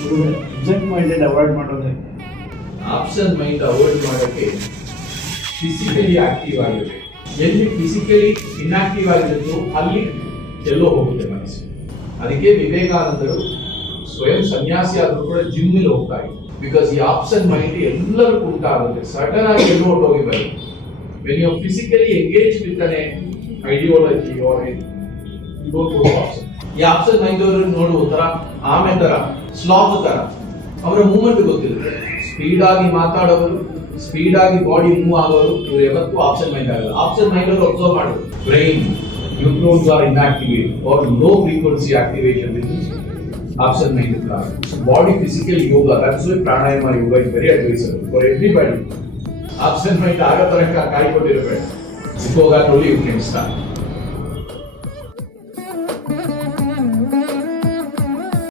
Absent minded avoid ಮಾಡೋದು. Absent mind avoid ಮಾಡೋಕ್ಕೆ physically active ಆಗಿರಬೇಕು. ಎಲ್ಲಿ ಫಿಸಿಕಲಿ ಇನ್ಆಕ್ಟಿವ್ ಆಗಿರುತ್ತೋ ಅಲ್ಲಿ ಎಲ್ಲೋ ಹೋಗುತ್ತೆ ಮನಸ್ಸು. ಅದಕ್ಕೆ ವಿವೇಕಾನಂದರು ಸ್ವಯಂ ಸನ್ಯಾಸಿ ಆದರೂ ಕೂಡ ಜಿಮ್ಮಿಲ್ ಹೋಗ್ತಾ ಇದ್ರು. ಬಿಕಾಸ್ ಈ ಆಬ್ಸೆಂಟ್ ಮೈಂಡ್ ಎಲ್ಲರೂ ಉಂಟಾಗುತ್ತೆ. ಸಡನ್ ಆಗಿ ಎಲ್ಲೋ ಹೊರಟೋಗಿ ಬರುತ್ತೆ. When you physically engage with an ideology are you don't go absent. ಈ ಆಬ್ಸೆಂಟ್ ಮೈಂಡ್ ಅವರು ನೋಡುವ ತರ ಆಮೆ ತರ ಸ್ಲಾತ್ ತರ ಅವರ ಮೂವ್ಮೆಂಟ್ ಗೊತ್ತಿರುತ್ತೆ. ಸ್ಪೀಡ್ ಆಗಿ ಮಾತಾಡೋರು, ಸ್ಪೀಡ್ ಆಗಿ ಬಾಡಿ ಮೂವ್ ಆಗೋರು, ಇವರು ಯಾವತ್ತೂ ಆಬ್ಸೆಂಟ್ ಮೈಂಡ್ ಆಗಲ್ಲ. ಆಬ್ಸೆಂಟ್ ಮೈಂಡ್ ಅವರು ಅಬ್ಸರ್ವ್ ಮಾಡೋದು brain neutrons are inactivate or low frequency activation with absent mind ಇರ್ತಾರೆ. Body physical yoga, that's why pranayama yoga is very advisable for everybody. Absent mind ಆಗೋ ತನಕ ಕಾಯ್ಕೊಂಡಿರಬೇಡ. ಸಿಕ್ಕೋಗ ಯು ಕ್ಯಾನ್ ಸ್ಟಾರ್ಟ್.